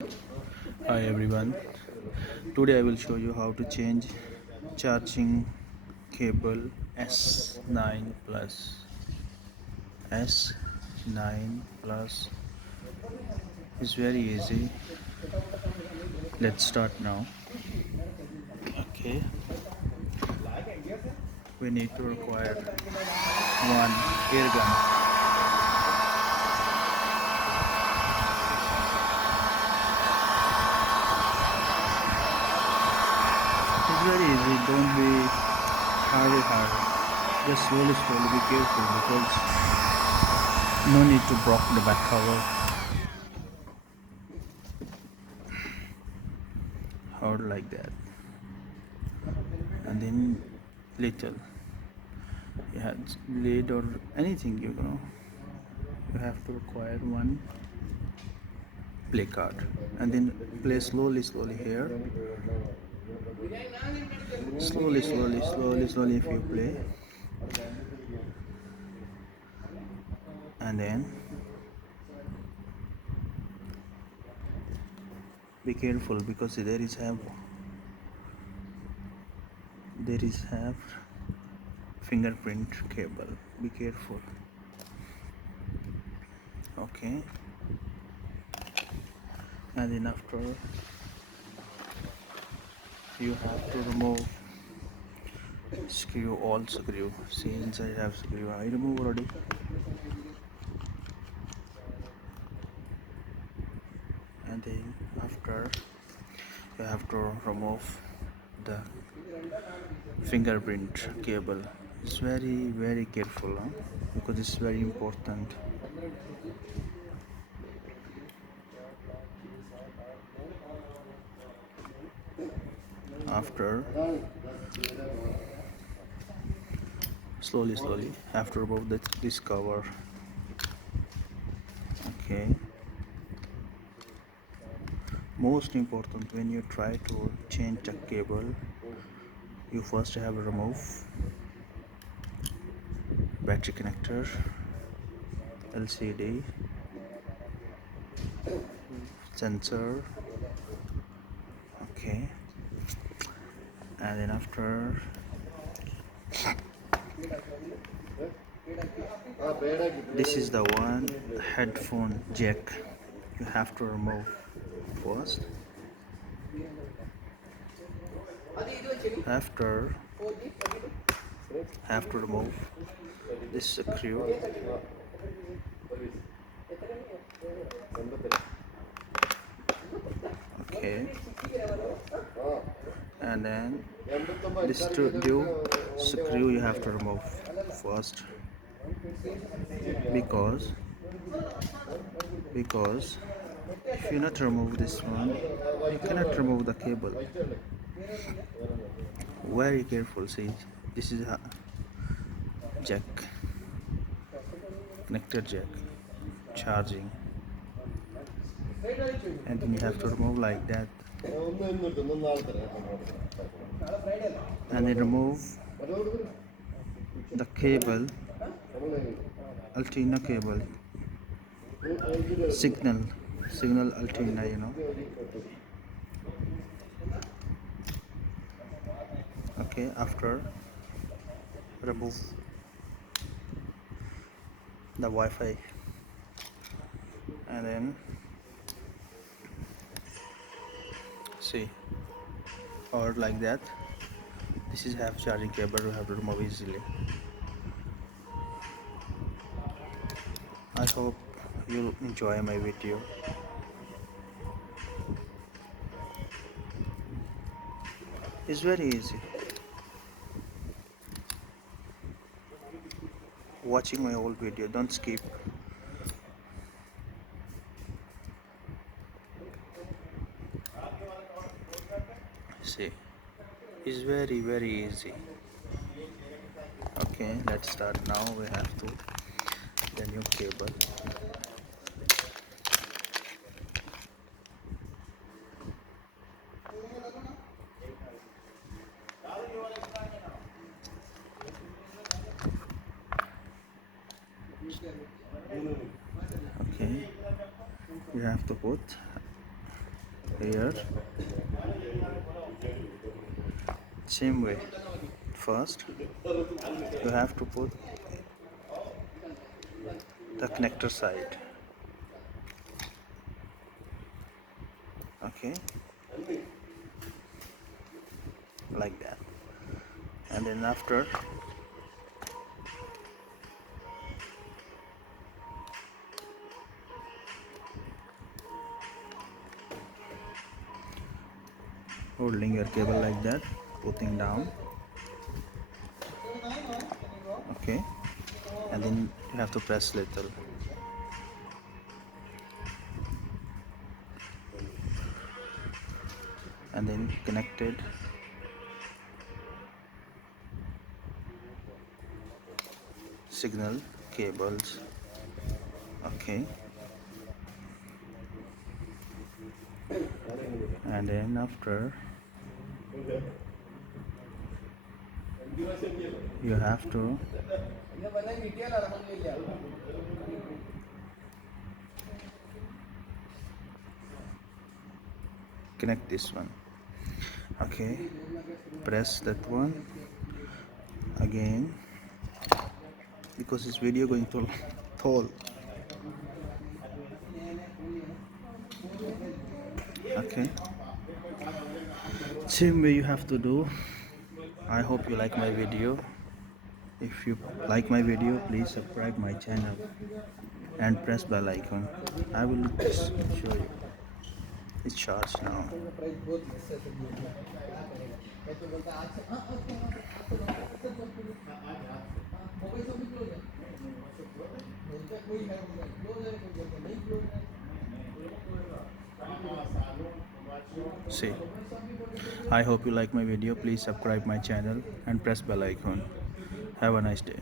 Hi everyone, today I will show you how to change charging cable S9 plus. S9 plus is very easy. Let's start now. Okay, we need to require one air gun. It's very easy, don't be hurry. Just slowly be careful because no need to block the back cover. Hold like that and then little you have blade or anything you have to require one play card and then play slowly here, slowly if you play, and then be careful because there is have fingerprint cable, be careful. Okay, and then after you have to remove screw, all screw. See, inside have screw, I remove already. And then after you have to remove the fingerprint cable. It's very careful, huh? Because it's very important. After slowly after remove this cover. Okay, most important, when you try to change the cable, you first have to remove battery connector, LCD, sensor. Okay, and then after this is the one headphone jack you have to remove first. After have to remove this screw. Okay, and then this due screw you have to remove first because if you not remove this one, you cannot remove the cable. Very careful. See, this is a jack, connector jack, charging, and then you have to remove like that, and then remove the cable, antenna cable, signal antenna. Okay, after remove the Wi-Fi, and then see, or like that. This is have charging cable, you have to remove easily. I hope you'll enjoy my video. It's very easy. Watching my old video, don't skip. See, it's very easy. Okay, let's start now. We have to the new cable. Okay, you have to put here. Same way. First, you have to put the connector side. Okay, like that. And then after, holding your cable like that, putting down. Okay, and then you have to press little. And then connected signal cables. Okay, and then after, you have to connect this one. Okay, press that one again, because this video going to tall. Okay, same way you have to do. I hope you like my video. If you like my video, please subscribe my channel and press bell icon. I will just show you. It's charged now. See, I hope you like my video. Please subscribe my channel and press bell icon. Have a nice day.